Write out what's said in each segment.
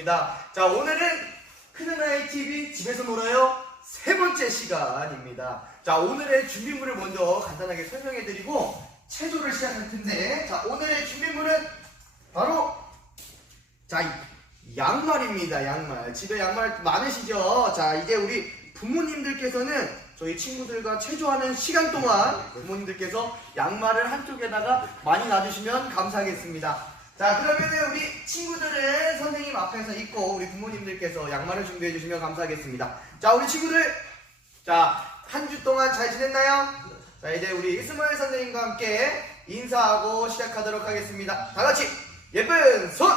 반갑습니다. 자, 오늘은 큰은아이 TV 집에서 놀아요 세 번째 시간입니다. 자, 오늘의 준비물을 먼저 간단하게 설명해 드리고 체조를 시작할 텐데, 자, 오늘의 준비물은 바로 자, 이 양말입니다. 양말. 집에 양말 많으시죠? 자, 이제 우리 부모님들께서는 저희 친구들과 체조하는 시간 동안 부모님들께서 양말을 한쪽에다가 많이 놔주시면 감사하겠습니다. 자, 그러면은 우리 친구들은 선생님 앞에서 있고 우리 부모님들께서 양말을 준비해 주시면 감사하겠습니다. 자, 우리 친구들, 자, 한 주 동안 잘 지냈나요? 자, 이제 우리 스마일 선생님과 함께 인사하고 시작하도록 하겠습니다. 다 같이 예쁜 손!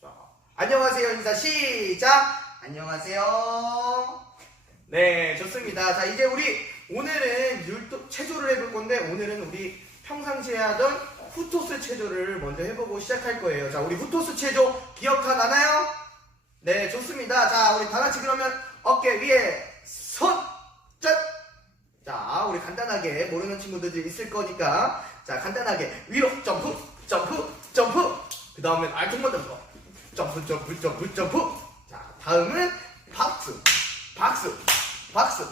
자, 안녕하세요. 인사 시작! 안녕하세요. 네, 좋습니다. 자, 이제 우리 오늘은 율도 체조를 해볼 건데 오늘은 우리 평상시에 하던 후토스 체조를 먼저 해보고 시작할 거예요. 자, 우리 후토스 체조 기억하나요? 네, 좋습니다. 자, 우리 다 같이 그러면 어깨 위에 손! 짠! 자, 우리 간단하게 모르는 친구들이 있을 거니까 자, 간단하게 위로 점프, 점프, 점프. 그 다음에 알통만 점프, 점프, 점프, 점프, 점프. 자, 다음은 박수, 박수, 박수,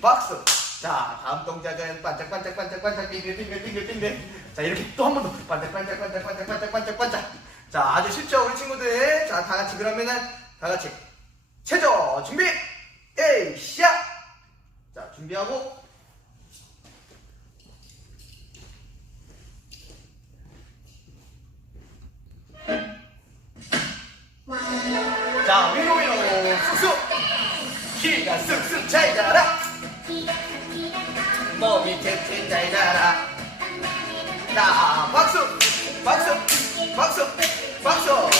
박수. 자, 다음 동작은 반짝반짝 반짝반짝 빙글 빙글 빙글 빙글. 자, 이렇게 또 한 번더 반짝반짝 반짝 반짝 반짝 반짝 반짝. 자, 아주 쉽죠, 우리 친구들. 자, 다 같이 그러면은 다 같이 체조 준비. 에이, 시작. 자, 준비하고 자, 위로 위로 쑥쑥. 키가 쑥쑥 잘 자라. 몸이 튼튼 잘 자라. 자, 박수, 박수, 박수, 박수.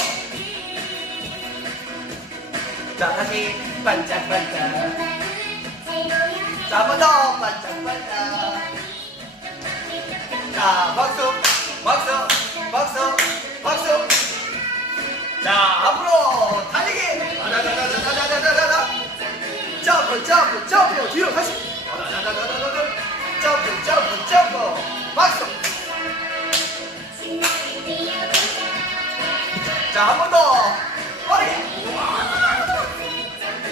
자, 다시 반짝반짝. 자, 한번 더 반짝반짝. 자, 박수, 박수, 박수, 박수. 자, 앞으로 달리기. 다다다다다다다다다. 점프, 점프, 점프. 뒤로 다시. 다다다다다다. 점프, 점프, 점프. 자, 한 번 더. 머리.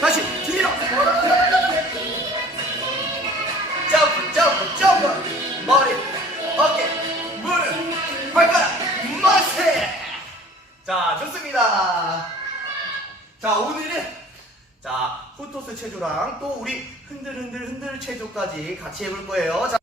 다시 뒤로. 점프, 점프, 점프. 머리, 어깨, 무릎, 발가락, 머세. 자, 좋습니다. 자, 오늘은 자, 후토스 체조랑 또 우리 흔들흔들 흔들 체조까지 같이 해볼 거예요. 자,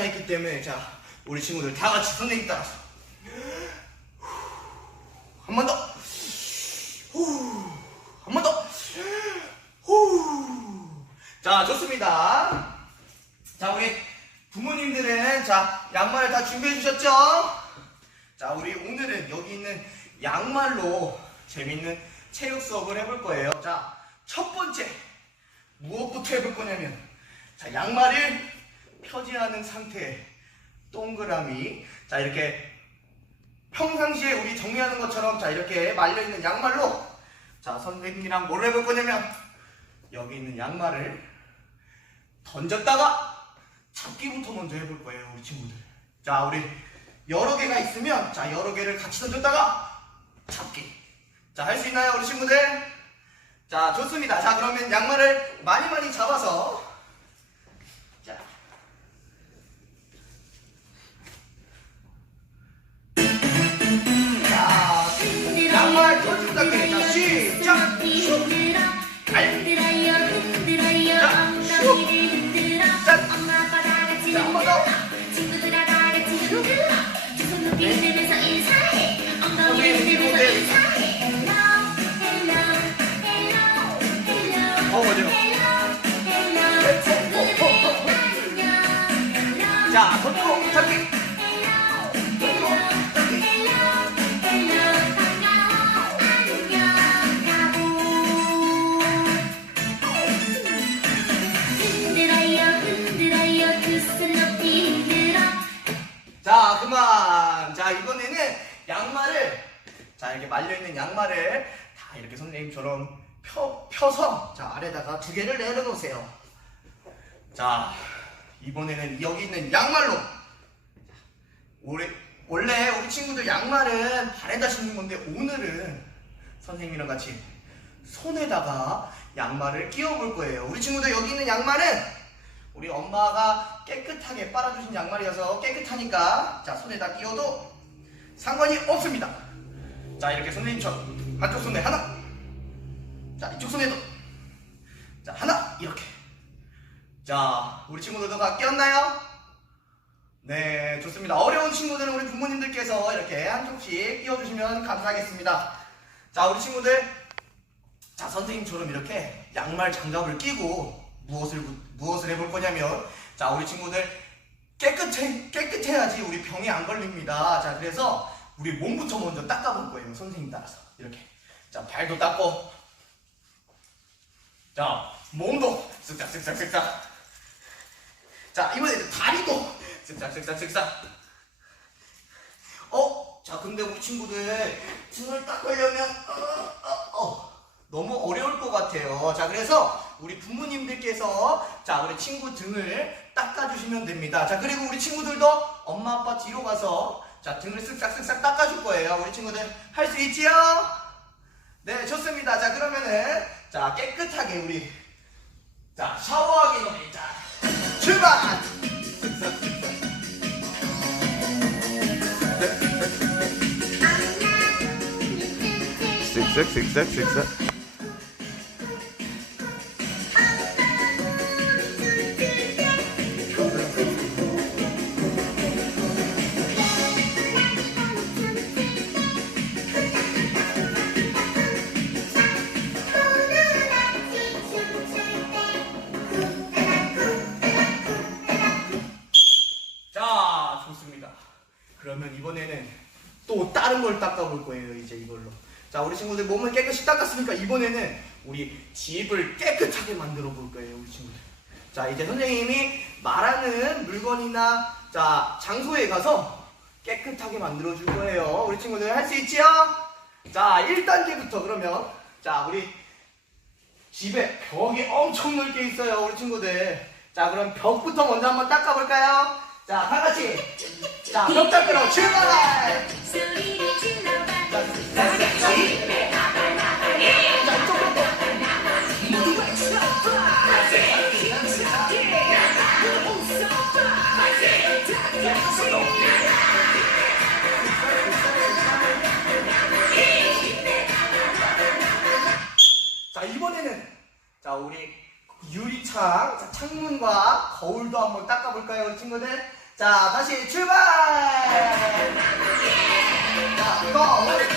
개나 했기 때문에 자, 우리 친구들 다 같이 선생님 따라서 한 번 더. 후. 한번 더. 후. 자, 좋습니다. 자, 우리 부모님들은 자, 양말 다 준비해 주셨죠? 자, 우리 오늘은 여기 있는 양말로 재밌는 체육 수업을 해볼 거예요. 자, 첫 번째. 무엇부터 해볼 거냐면, 자, 양말을 펴지하는 상태에 동그라미. 자, 이렇게 평상시에 우리 정리하는 것처럼 자 이렇게 말려 있는 양말로 자 선생님이랑 뭘 해볼 거냐면 여기 있는 양말을 던졌다가 잡기부터 먼저 해볼 거예요, 우리 친구들. 자, 우리 여러 개가 있으면 자 여러 개를 같이 던졌다가 잡기. 자, 할 수 있나요, 우리 친구들? 자, 좋습니다. 자, 그러면 양말을 많이 많이 잡아서 로 어, 맞아요. 친구들 안녕 자, 손톱 잡기. 자, 이렇게 말려 있는 양말을 다 이렇게 선생님처럼 펴 펴서 자, 아래다가 두 개를 내려 놓으세요. 자, 이번에는 여기 있는 양말로 우리 원래 우리 친구들 양말은 발에다 신는 건데 오늘은 선생님이랑 같이 손에다가 양말을 끼워 볼 거예요. 우리 친구들 여기 있는 양말은 우리 엄마가 깨끗하게 빨아주신 양말이어서 깨끗하니까 자 손에다 끼워도 상관이 없습니다. 자 이렇게 선생님처럼 한쪽 손에 하나, 자 이쪽 손에도 자 하나 이렇게 자 우리 친구들도 다 끼웠나요? 네 좋습니다. 어려운 친구들은 우리 부모님들께서 이렇게 한쪽씩 끼워주시면 감사하겠습니다. 자 우리 친구들 자 선생님처럼 이렇게 양말 장갑을 끼고 무엇을 무엇을 해볼 거냐면 자 우리 친구들 깨끗해 깨끗해야지 우리 병이 안 걸립니다. 자 그래서 우리 몸부터 먼저 닦아볼 거예요 선생님 따라서 이렇게 자 발도 닦고 자 몸도 쓱싹 쓱싹 쓱싹 자 이번에는 다리도 쓱싹 쓱싹 쓱싹 어? 자 근데 우리 친구들 등을 닦으려면 어, 어, 어. 너무 어려울 것 같아요. 자, 그래서 우리 부모님들께서 자, 우리 친구 등을 닦아주시면 됩니다. 자, 그리고 우리 친구들도 엄마 아빠 뒤로 가서 자, 등을 쓱싹쓱싹 닦아줄 거예요. 우리 친구들 할 수 있지요? 네, 좋습니다. 자, 그러면은 자, 깨끗하게 우리 자, 샤워하기 전에 자, 출발! 쓱쓱 쓱싹 쓱싹 친구들 몸을 깨끗이 닦았으니까 이번에는 우리 집을 깨끗하게 만들어 볼 거예요, 우리 친구들. 자, 이제 선생님이 말하는 물건이나 자, 장소에 가서 깨끗하게 만들어 줄 거예요. 우리 친구들 할 수 있지요? 자, 1단계부터 그러면 자, 우리 집에 벽이 엄청 넓게 있어요, 우리 친구들. 자, 그럼 벽부터 먼저 한번 닦아 볼까요? 자, 다 같이. 자, 벽 닦으러 출발! 자, 우리 유리창, 자, 창문과 거울도 한번 닦아볼까요, 우리 친구들? 자, 다시 출발! 자, 거울.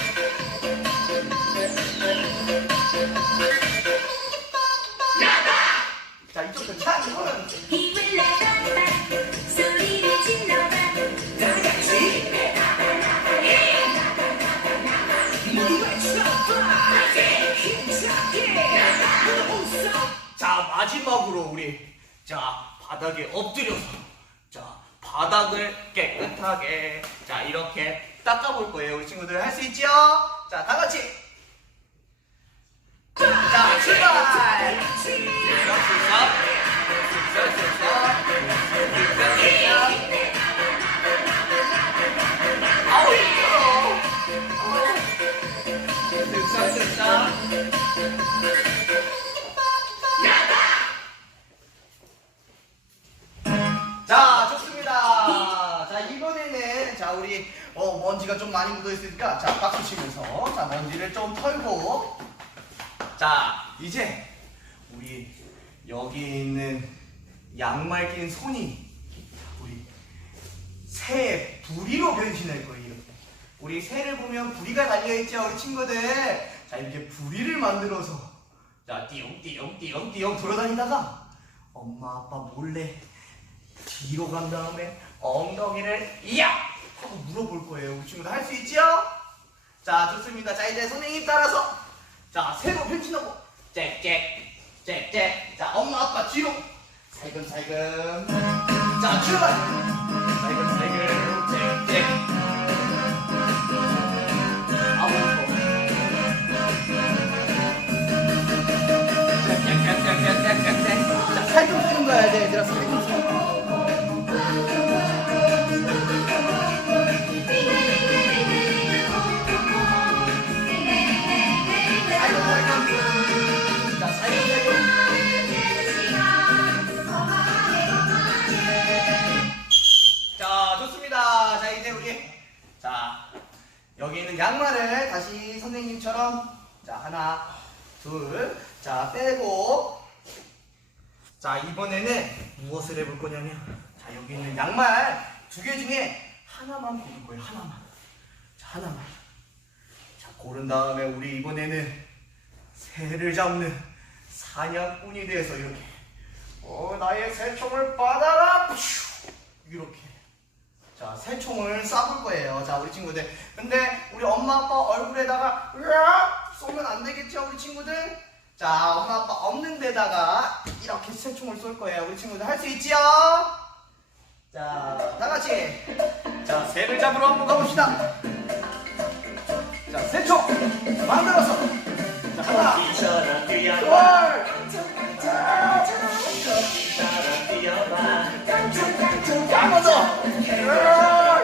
자, 이쪽도 창문. 마지막으로 우리 자, 바닥에 엎드려서 자, 바닥을 깨끗하게 자, 이렇게 닦아볼 거예요. 우리 친구들 할 수 있죠? 자, 다 같이 자, 출발! 먼지가 좀 많이 묻어 있으니까 자, 박수 치면서 자, 먼지를 좀 털고 자, 이제 우리 여기 있는 양말 낀 손이 우리 새의 부리로 변신할 거예요. 우리 새를 보면 부리가 달려 있죠, 우리 친구들. 자, 이렇게 부리를 만들어서 자, 띠용띠용 띠용띠용 돌아다니다가 엄마 아빠 몰래 뒤로 간 다음에 엉덩이를 이야 하고 물어볼 거예요. 우리 친구들 할 수 있지요? 자, 좋습니다. 자, 이제 선생님 따라서. 자, 새로 변신하고. 짹짹 짹짹 자, 엄마 아빠 뒤로. 살금살금. 자, 출발. 살금살금 선생님처럼 자 하나, 둘, 자 빼고 자 이번에는 무엇을 해볼 거냐면 자 여기 있는 양말 두 개 중에 하나만 고를 거예요. 하나만. 자 하나만. 자 고른 다음에 우리 이번에는 새를 잡는 사냥꾼이 돼서 이렇게 어 나의 새총을 받아라. 이렇게 자 새 총을 쏴볼 거예요. 자 우리 친구들. 근데 우리 엄마 아빠 얼굴에다가 으악 쏘면 안 되겠죠 우리 친구들? 자 엄마 아빠 없는 데다가 이렇게 새 총을 쏠 거예요. 우리 친구들 할 수 있지요? 자 다 같이. 자 새를 잡으러 한번 가봅시다. 자 새총 만들어서. 자 하나 둘. 뛰어봐 한번 더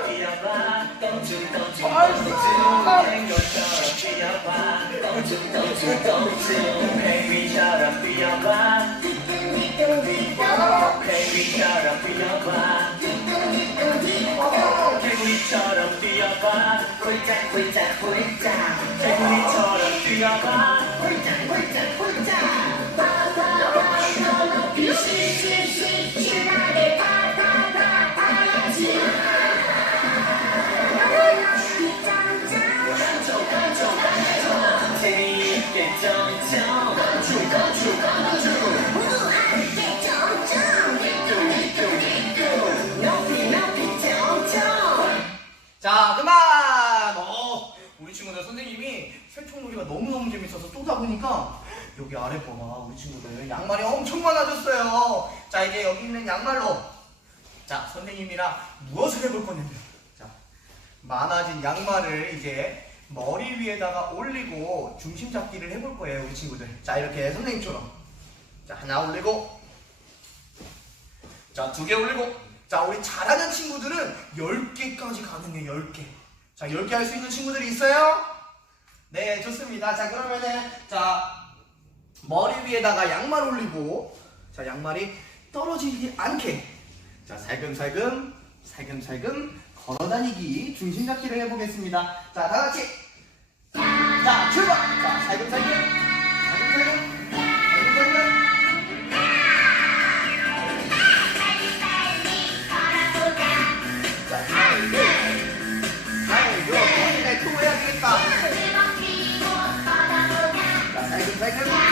뛰어봐 똥충똥충 아이고. 맹금처럼 뛰어봐 똥충똥충 팽이 너무너무 재밌어서 쏘다 보니까 여기 아래 봐봐 우리 친구들 양말이 엄청 많아졌어요 자 이제 여기 있는 양말로 자 선생님이랑 무엇을 해볼 거냐면 자 많아진 양말을 이제 머리 위에다가 올리고 중심 잡기를 해볼 거예요 우리 친구들 자 이렇게 선생님처럼 자 하나 올리고 자, 두 개 올리고. 자, 우리 잘하는 친구들은 10개까지 가능해, 10개. 자, 10개 할 수 있는 친구들이 있어요? 네, 좋습니다. 자, 그러면은, 자, 머리 위에다가 양말 올리고, 자, 양말이 떨어지지 않게. 자, 살금살금, 살금살금 걸어다니기 중심 잡기를 해보겠습니다. 자, 다 같이. 자, 출발! 자, 살금살금, 살금살금. 자,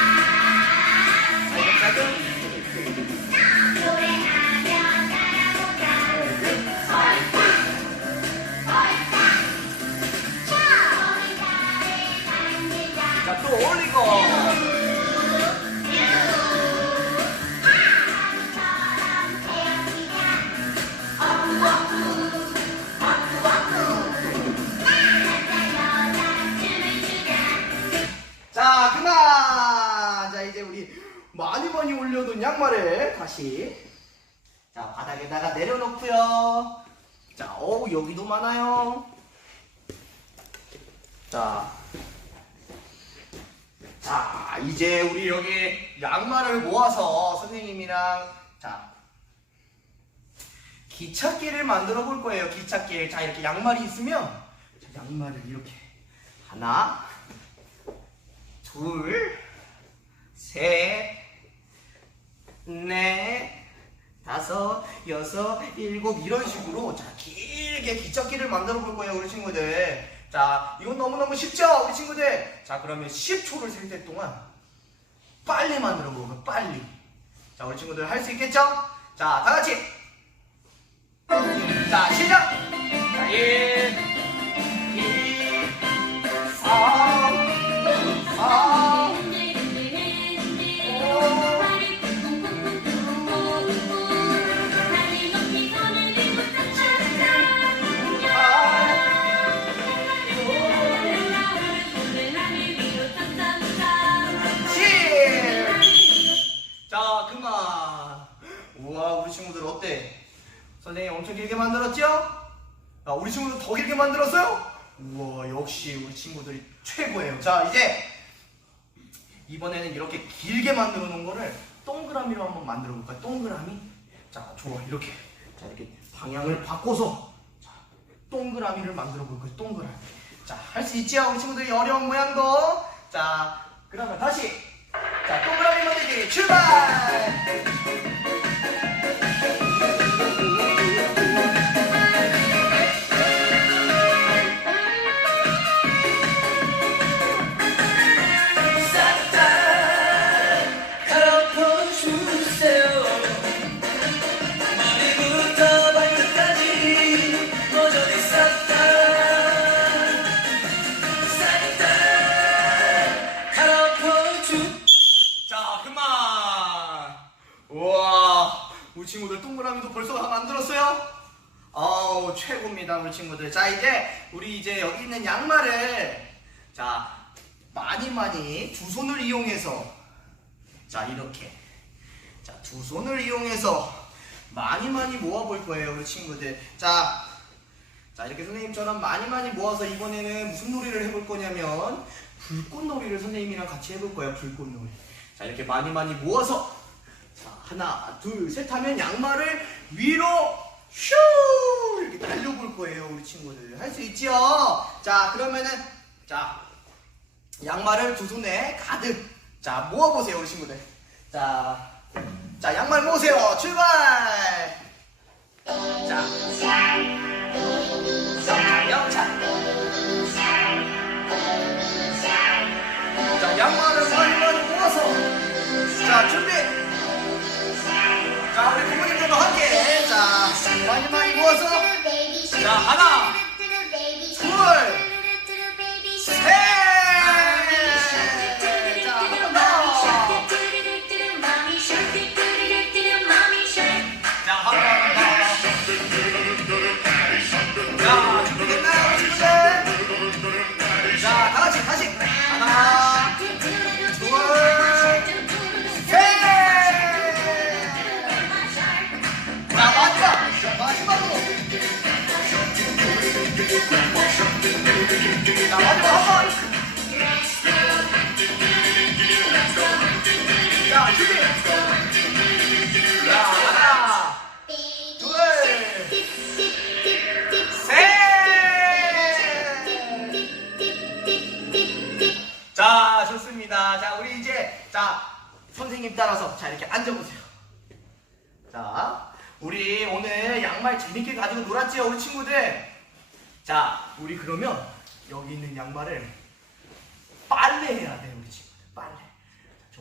입은 양말을 다시 자 바닥에다가 내려놓고요. 자, 어우 여기도 많아요. 자, 자 이제 우리 여기 양말을 모아서 선생님이랑 자 기찻길을 만들어 볼 거예요. 기찻길. 자 이렇게 양말이 있으면 자, 양말을 이렇게 하나, 둘, 셋, 넷, 다섯, 여섯, 일곱 이런 식으로 자 길게 기찻길을 만들어 볼 거예요 우리 친구들. 자 이건 너무너무 쉽죠 우리 친구들. 자 그러면 10초를 셀 때 동안 빨리 만들어 보면 빨리. 자 우리 친구들 할 수 있겠죠? 자 다 같이. 자, 이제 이번에는 이렇게 길게 만들어 놓은 거를 동그라미로 한번 만들어 볼까요? 동그라미? 자, 좋아. 이렇게. 자, 이렇게 방향을 바꿔서 자, 동그라미를 만들어 볼 거예요. 동그라미. 자, 할 수 있지요? 우리 친구들이 어려운 모양도. 자, 그러면 다시. 자, 동그라미 만들기 출발! 우와, 우리 친구들 동그라미도 벌써 다 만들었어요? 아우, 최고입니다, 우리 친구들. 자, 이제, 우리 이제 여기 있는 양말을, 자, 많이 많이 두 손을 이용해서, 자, 이렇게. 자, 두 손을 이용해서 많이 많이 모아 볼 거예요, 우리 친구들. 자, 자, 이렇게 선생님처럼 많이 많이 모아서 이번에는 무슨 놀이를 해볼 거냐면, 불꽃놀이를 선생님이랑 같이 해볼 거예요, 불꽃놀이. 자, 이렇게 많이 많이 모아서, 자, 하나, 둘, 셋 하면 양말을 위로 슈! 이렇게 달려볼 거예요, 우리 친구들. 할 수 있지요? 자, 그러면은, 자, 양말을 두 손에 가득, 자, 모아 보세요, 우리 친구들. 자, 자, 양말 모으세요. 출발! 자, 자, 영차. 자, 양말을 많이 많이 모아서. 자, 준비. 자, 우리 부모님들과 함께. 자, 많이 많이 모아서. 자, 하나, 둘, 셋. 자, 한번 더. 자, 한번 더. 자, 준비됐나요, 친구들? 자, 다 같이, 다시. 하나, 둘,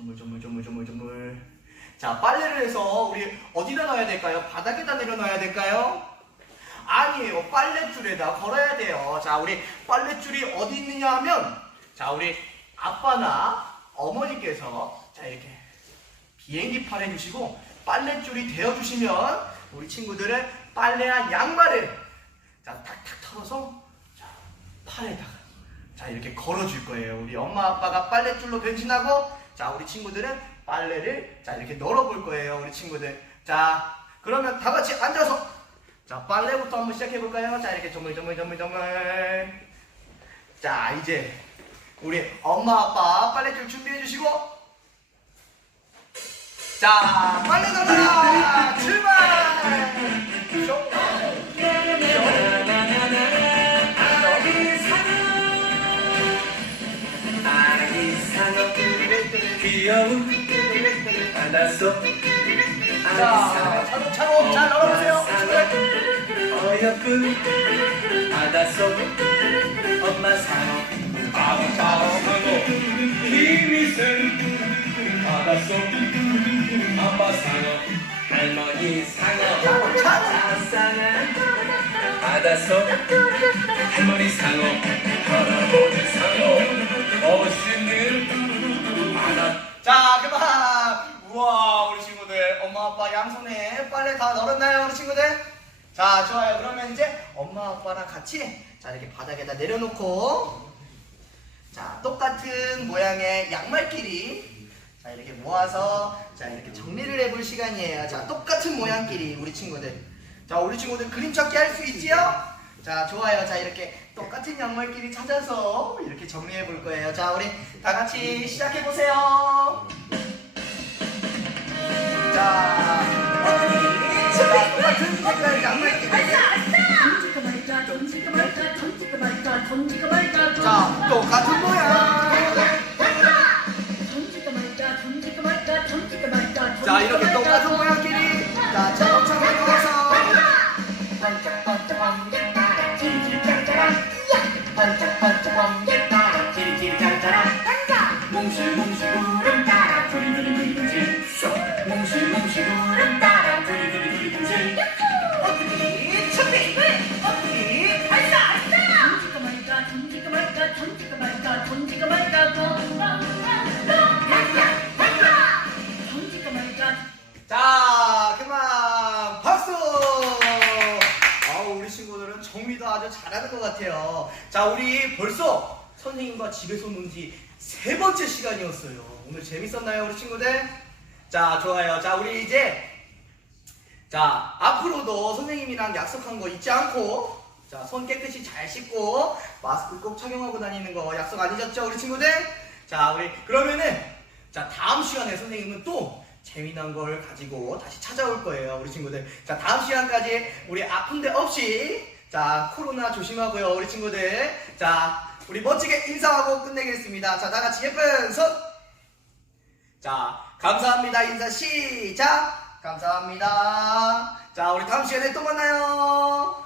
조물 조물 조물 조물 조물. 자, 빨래를 해서 우리 어디다 놔야 될까요? 바닥에다 내려놔야 될까요? 아니에요. 빨랫줄에다 걸어야 돼요. 자, 우리 빨랫줄이 어디 있느냐 하면, 자, 우리 아빠나 어머니께서, 자, 이렇게 비행기 팔 해주시고, 빨랫줄이 되어주시면, 우리 친구들은 빨래한 양말을, 자, 탁탁 털어서, 자, 팔에다가, 자, 이렇게 걸어줄 거예요. 우리 엄마 아빠가 빨랫줄로 변신하고, 자, 우리 친구들은 빨래를 자 이렇게 널어볼 거예요 우리 친구들. 자 그러면 다 같이 앉아서. 자 빨래부터 한번 시작해 볼까요? 자 이렇게 조물조물조물조물 자 이제 우리 엄마 아빠 빨래줄 준비해 주시고. 자 빨래 널어라 귀여운 바닷속 자 차곡차곡 잘 친구들 어여쁜 바닷속 엄마 상어. 아빠 상어 힘이 센 바닷속 아빠 상어 할머니 상어 자상한 바닷속 할머니 상어 할아버지 상어 양손에 빨래 다 널었나요 우리 친구들? 자 좋아요. 그러면 이제 엄마 아빠랑 같이 자 이렇게 바닥에다 내려놓고 자 똑같은 모양의 양말끼리 자 이렇게 모아서 자 이렇게 정리를 해볼 시간이에요. 자 똑같은 모양끼리 우리 친구들. 자 우리 친구들 그림 찾기 할 수 있지요? 자 좋아요. 자 이렇게 똑같은 양말끼리 찾아서 이렇게 정리해 볼 거예요. 자 우리 다 같이 시작해 보세요 자 똑같은 색깔 자 똑같은 모양 던질까 말까 던질까 말까 던질까 말까. 자 그만 박수! 아우 우리 친구들은 정리도 아주 잘하는 것 같아요. 자 우리 벌써 선생님과 집에서 논지세 번째 시간이었어요. 오늘 재밌었나요 우리 친구들? 자 좋아요. 자 우리 이제 자 앞으로도 선생님이랑 약속한 거 잊지 않고 자 손 깨끗이 잘 씻고 마스크 꼭 착용하고 다니는 거 약속 안 잊었죠 우리 친구들 자 우리 그러면은 자 다음 시간에 선생님은 또 재미난 걸 가지고 다시 찾아올 거예요 우리 친구들 자 다음 시간까지 우리 아픈 데 없이 자 코로나 조심하고요 우리 친구들 자 우리 멋지게 인사하고 끝내겠습니다 자 다 같이 예쁜 손 자, 감사합니다. 인사 시작! 감사합니다. 자, 우리 다음 시간에 또 만나요.